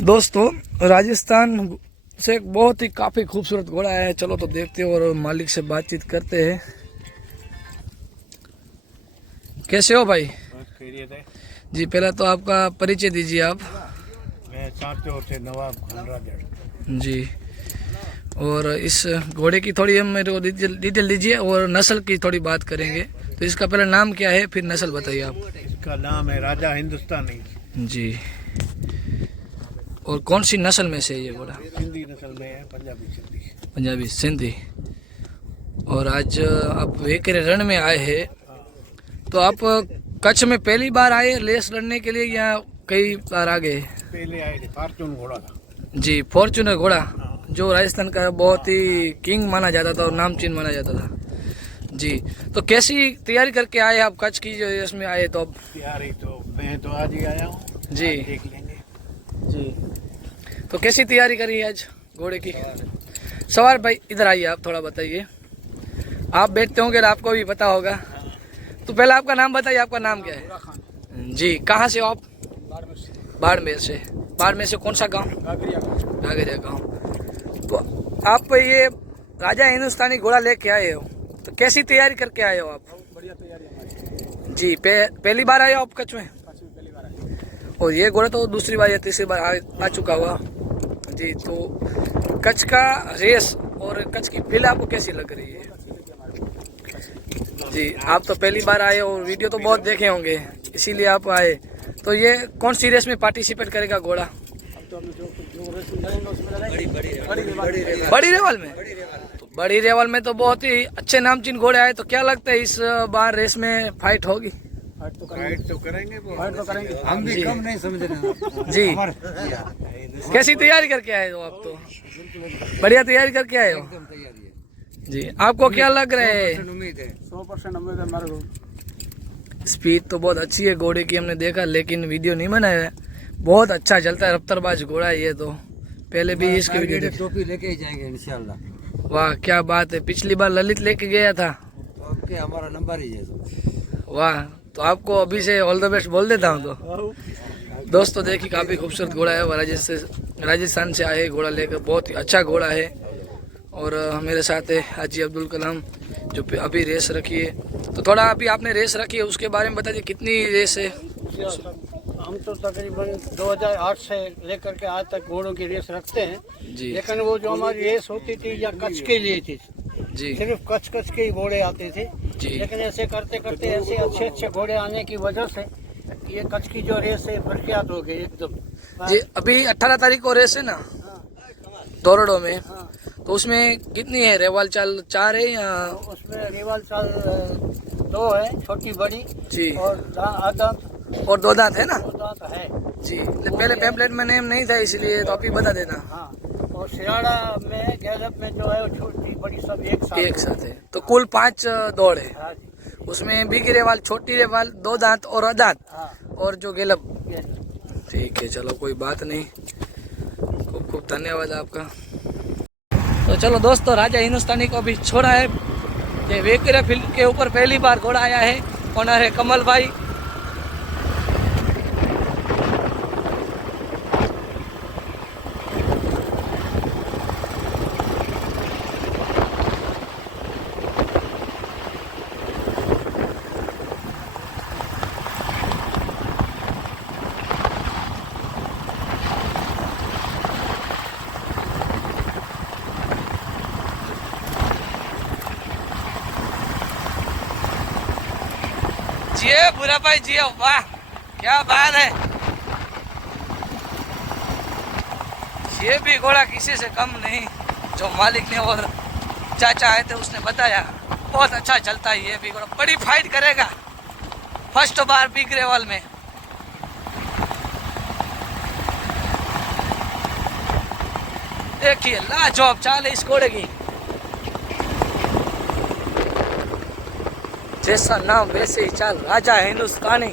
दोस्तों राजस्थान से एक बहुत ही काफ़ी खूबसूरत घोड़ा है। चलो तो देखते हैं और मालिक से बातचीत करते हैं। कैसे हो भाई? जी पहले तो आपका परिचय दीजिए आप। मैं चाचो से नवाब खानराज जी, और इस घोड़े की थोड़ी हम मेरे को डिटेल दीजिए और नस्ल की थोड़ी बात करेंगे। तो इसका पहले नाम क्या है, फिर नस्ल बताइए आप। इसका नाम है राजा हिंदुस्तानी। जी, और कौन सी नस्ल में से है ये घोड़ा? सिंधी नस्ल में है, पंजाबी सिंधी। पंजाबी सिंधी। और आज आप वेकरे रण में आए हैं, तो आप कच्छ में पहली बार आए रेस लड़ने के लिए या कई बार आ गए? पहले आए थे, फॉर्चून घोड़ा था। जी, फॉर्चूनर घोड़ा जो राजस्थान का बहुत ही किंग माना जाता था और नामचीन माना जाता था। जी, तो कैसी तैयारी करके आए आप कच्छ की जो इसमें आए? तो अब तैयारी तो मैं तो आज ही आया हूँ। जी देख लेंगे। जी, तो कैसी तैयारी करी आज घोड़े की? सवार भाई इधर आइए, आप थोड़ा बताइए। आप बैठते होंगे, आपको भी पता होगा। तो पहले आपका नाम बताइए, आपका नाम क्या है? जी, कहाँ से हो आप? बाड़मेर से। बाड़मेर से कौन सा गांव? गागरिया गांव। तो आप ये राजा हिंदुस्तानी घोड़ा लेके आए हो, तो कैसी तैयारी करके आए हो आप? बढ़िया तैयारी हमारी। जी, पहली बार आए हो आप कच्छ में? पहली बार आए। और ये घोड़ा तो दूसरी बार या तीसरी बार आ चुका हुआ। जी, तो कच्छ का रेस और कच्छ की फील आपको कैसी लग रही है? जी, आप तो पहली बार आए और वीडियो तो बहुत देखे होंगे, इसीलिए आप आए। तो ये कौन सी रेस में पार्टिसिपेट करेगा घोड़ा? बड़ी रेवल में। तो बड़ी रेवल में तो बहुत ही अच्छे नामचीन घोड़े आए, तो क्या लगता है इस बार रेस में फाइट होगी? फाइट तो करेंगे। हम भी कम नहीं समझ रहे। जी, कैसी तैयारी करके आए हो आप? तो बढ़िया तैयारी करके आए हो। जी, आपको क्या लग रहा है? 100% उम्मीद है हमारे को। स्पीड तो बहुत अच्छी है घोड़े की, हमने देखा, लेकिन वीडियो नहीं बनाया है। बहुत अच्छा चलता है, रफ्तारबाज घोड़ा है ये तो। पहले भी इसकी वीडियो देखी। टोपी लेके ही जाएंगे इंशाल्लाह। वाह क्या बात है, पिछली बार ललित लेके गया था। ओके, हमारा नंबर ही है। वाह, तो आपको अभी से ऑल द बेस्ट बोल देता हूँ। तो दोस्तों देखिए, काफ़ी खूबसूरत घोड़ा है, राजस्थान से आए घोड़ा लेकर, बहुत ही अच्छा घोड़ा है। और मेरे साथ है हाजी अब्दुल कलाम जो अभी रेस रखी है। तो थोड़ा अभी आपने रेस रखी है उसके बारे में बता दीजिए, कितनी रेस है? हम तो तकरीबन 2008 से लेकर के आज तक घोड़ों की रेस रखते हैं जी। लेकिन वो जो हमारी रेस होती थी या कच्छ के लिए थी, जी सिर्फ कच्छ के ही घोड़े आते थे जी। लेकिन ऐसे करते करते ऐसे अच्छे घोड़े आने की वजह से ये कच्छ की जो रेस है प्रख्यात हो गई एकदम। जी, अभी 18 तारीख को रेस है ना दोरडो में, तो उसमें कितनी है? रेवाल चाल 4 है या? उसमें रेवाल चाल 2 है, छोटी बड़ी जी, और आदत और 2 दांत है ना? है जी, पहले पैम्पलेट में नेम नहीं था इसलिए, तो आप ही बता देना। हाँ, और सियाड़ा में गैलप में जो है वो छोटी बड़ी सब एक साथ है। तो कुल 5 दौड़ है। हाँ जी। उसमें बिग रेवाल, छोटी रेवाल, 2 दांत और अदांत, हाँ, और जो गेलब। गैलप। ठीक है, चलो कोई बात नहीं, खूब खूब धन्यवाद आपका। तो चलो दोस्तों, राजा हिंदुस्तानी को अभी छोड़ा है। ये वेकरे फील्ड के ऊपर पहली बार घोड़ा आया है। ओनर है कमल भाई। जिए बुरा भाई जिए, वाह क्या बात है। ये भी घोड़ा किसी से कम नहीं, जो मालिक ने और चाचा आए थे उसने बताया, बहुत अच्छा चलता है ये भी घोड़ा। बड़ी फाइट करेगा फर्स्ट बार बिग रेवल में। देखिए लाजवाब चाल है इस घोड़े की, जैसा नाम वैसे ही चाल, राजा हिंदुस्तानी।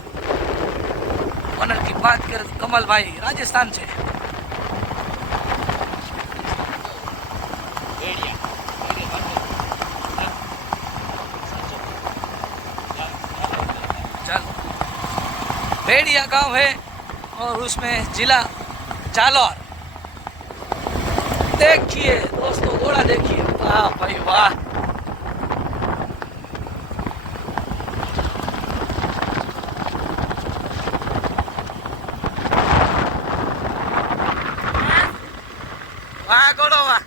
ओनर की बात करें तो कमल भाई राजस्थान से। चल भेड़िया गांव है और उसमें जिला जालौर। देखिए दोस्तों घोड़ा देखिए, वाह भाई वाह। वाह घोड़ो वाह।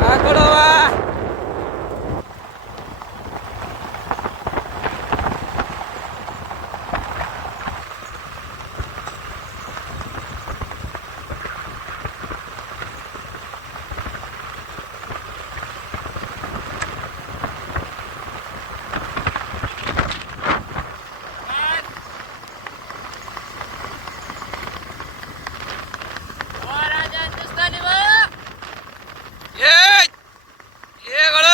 वाह घोड़ो वाह। ये घोड़ो।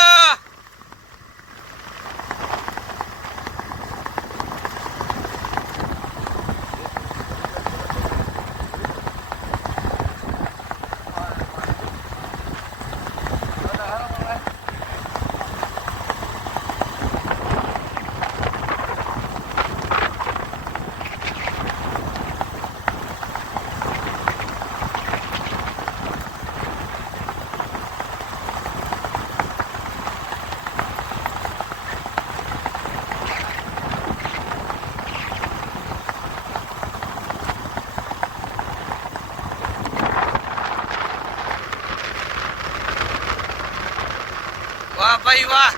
वाह भाई वाह,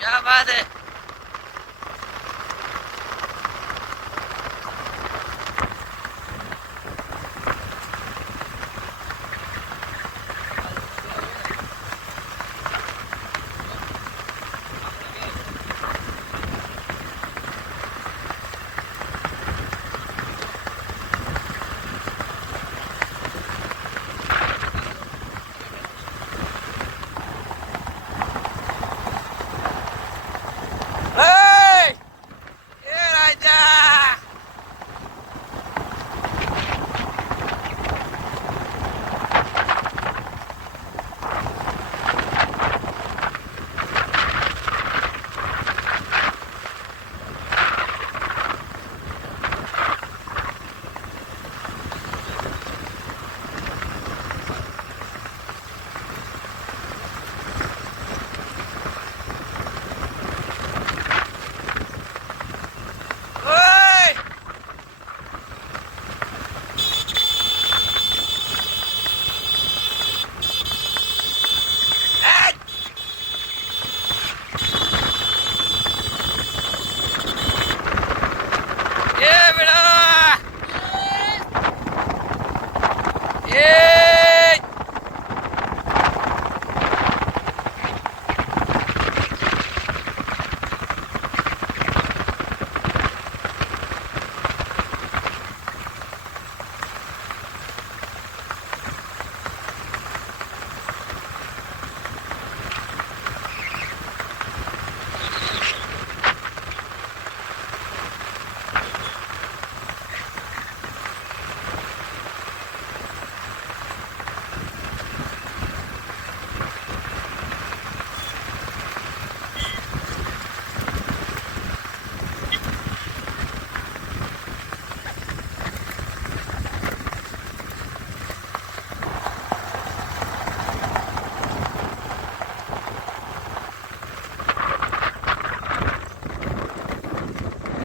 क्या बात है।